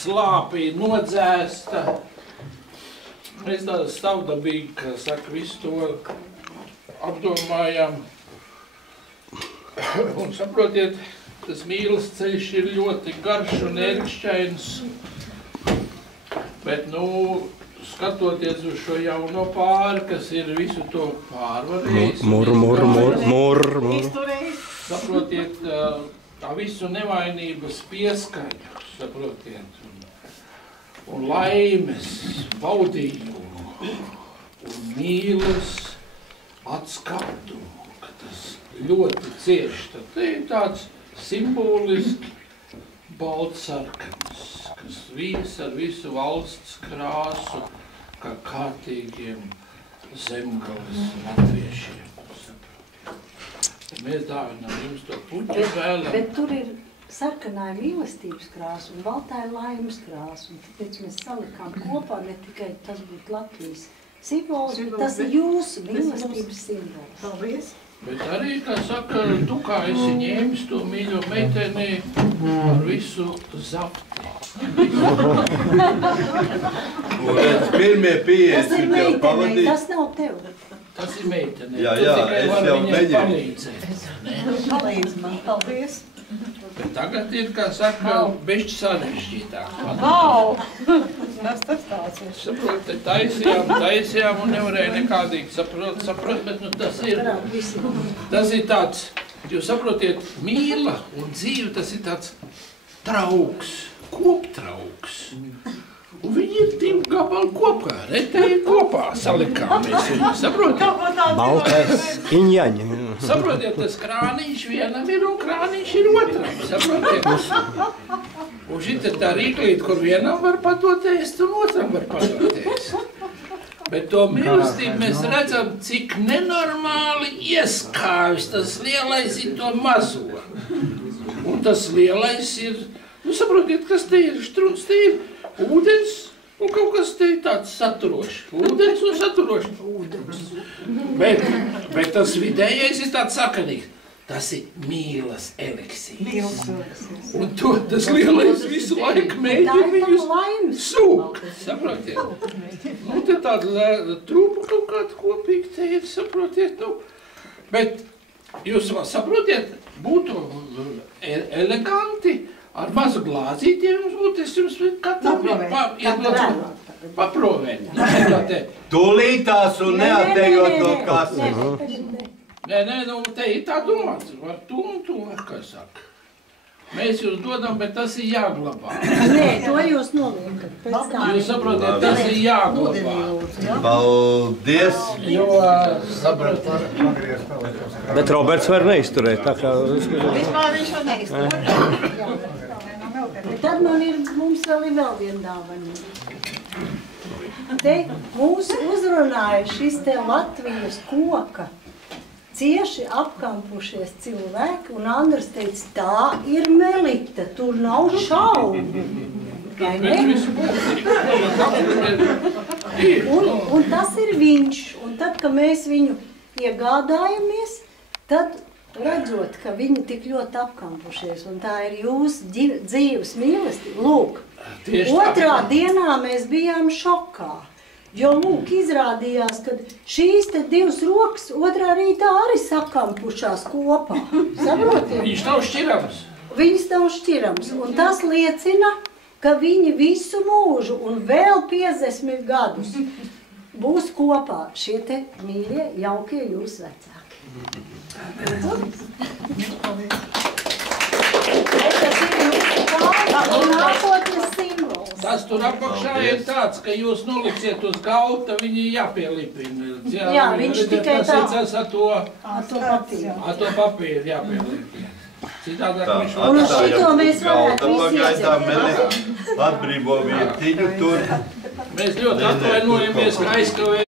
slāpī nodzēsta. Mēs tāda savdabīgi, kā saka, visu to apdomājam. Un saprotiet, tas mīlas ceļš ir ļoti garš un ērkšķains. Bet, skatoties uz šo jauno pāri, kas ir visu to pārvarējis. Saprotiet, tā visu nevainības pieskaņu, saprotiet, un laimes, baudījumu, un mīlas atskatumu, ka tas ļoti cieši. Tad ir tāds simboliski baltsarkans, kas vīs ar visu valsts krāsu, kā kārtīgiem zemgales latviešiem. Mēs dāvinām jums to puķu vēlam. Bet tur ir sarkanā mīlestības krāsa un baltā laimes krāsa. Un tāpēc mēs salikām kopā, ne tikai tas būtu Latvijas simbols, bet tas ir jūsu mīlestības simbols. Paldies! Bet arī, kā saka, tu kā esi ņēmis to mīļo meiteni ar visu zapti. Pirmie 50 tas ir meitenei, tas nav tev. Tas ir meitenei. Jā, es jau mēģinu. Palīdz man, paldies. Bet tagad ir, kā saka, bešķi sarežģītāk. Vau! Tas tāds ir. Saprot, taisījām un nevarēja nekādīgi saprot, bet tas ir tāds, jūs saprotiet, mīla un dzīve, tas ir tāds trauks, koptrauks. Un viņi ir 2 gabali kopā, retēji kopā salikām mēs viņu, saprotiet? Baltais iņjaņi. Saprotiet, tas krāniņš vienam ir un krāniņš ir otram, saprotiet? Un šita tā rīklīt, kur vienam var padot ēst un otram var padot ēst. Bet to mīlestību mēs redzam, cik nenormāli ieskāvis tas lielais ir to mazo. Un tas lielais ir, saprotiet, kas te ir, štruns te ir ūdens un kaut kas te ir tāds saturošs. Ūdens un saturošs. Bet tas vidējais ir tāds sakanīgs. Tas ir mīlas eliksīrs. Un tas lielais visu laiku mēģina viņus sūkt, saprotiet? Te tāda trūpa kaut kāda kopīga te ir, saprotiet? Bet jūs saprotiet, būtu eleganti, ar mazu glāzīti, jums būtu, es jums katram paprovēt. Tūlītās un neatejot no kases. Nē, te ir tā domāts, var tu un tu, kā saka. Mēs jūs dodam, bet tas ir jāglabā. Nē, to jūs noliekat. Jūs saprotiet, tas ir jāglabā. Paldies! Jo, saprotiet. Bet Roberts var neizturēt, tā kā... Vispār viņš var neizturēt. Tad mums vēl ir vēl viena dāvana. Te mūs uzrunāja šis te Latvijas koka cieši apkampušies cilvēki, un Andrs teica, tā ir Melita, tur nav šaubu. Vai ne? Un tas ir viņš, un tad, kad mēs viņu iegādājamies, tad redzot, ka viņi tik ļoti apkampušies, un tā ir jūsu dzīves mīlestība. Lūk, otrā dienā mēs bijām šokā. Jo, lūk, izrādījās, ka šīs te 2 rokas otrā rītā arī sakampušās kopā. Saprotiet? Viņš nav šķirams. Viņas nav šķirams. Un tas liecina, ka viņi visu mūžu un vēl 50 gadus būs kopā. Šie te mīļie, jaukie jūs vecāki. Nākotnes simbols. Tas tur apakšā ir tāds, ka jūs noliksiet uz galda, viņi jāpielipina. Jā, viņš tikai tā. Tas ar to papīru. Ar to papīru jāpielipina. Citādāk viņš un uz šito mēs varētu visi atbrīvo vietiņu tur. Mēs ļoti atvainojamies, ka aizkavējam.